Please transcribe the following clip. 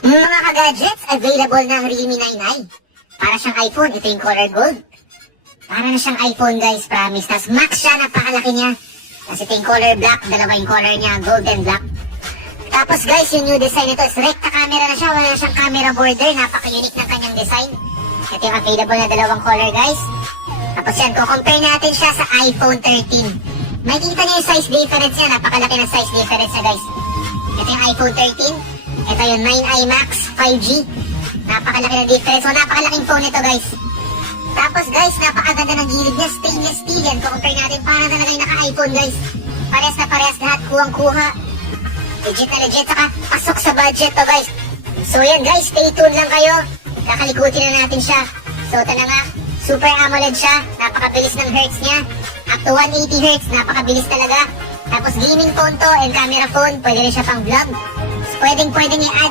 Mga ka-gadgets, available na ang Realme 9i. Para siyang iPhone, ito yung color gold. Para na siyang iPhone guys, promise. Tapos max siya, napakalaki niya. Tapos ito yung color black, dalawa yung color niya, gold and black. Tapos guys, yung new design nito is recta camera na siya, wala na siyang camera border, napaka-unique ng kanyang design. Ito yung available na dalawang color guys. Tapos yan, kukompare natin siya sa iPhone 13. Makikita niyo yung size difference niya, napakalaki ng size difference niya guys. Ito yung iPhone 13. Ito yung 9i Max 5G. Napakalaki ng difference. So napakalaking phone ito guys. Tapos guys, napakaganda ng gilid niya. Stainless steel yan. Kukompare natin, parang talaga yung naka-iPhone guys. Parehas na parehas lahat. Kuwang-kuha. Legit na legit. Saka pasok sa budget to guys. So yan guys, stay tuned lang kayo. Kakalikutin na natin siya. So ito na nga. Super AMOLED siya. Napakabilis ng hertz niya. Up to 180 Hz. Napakabilis talaga. Tapos gaming phone to and camera phone. Pwede rin siya pang vlog. Pwedeng i-add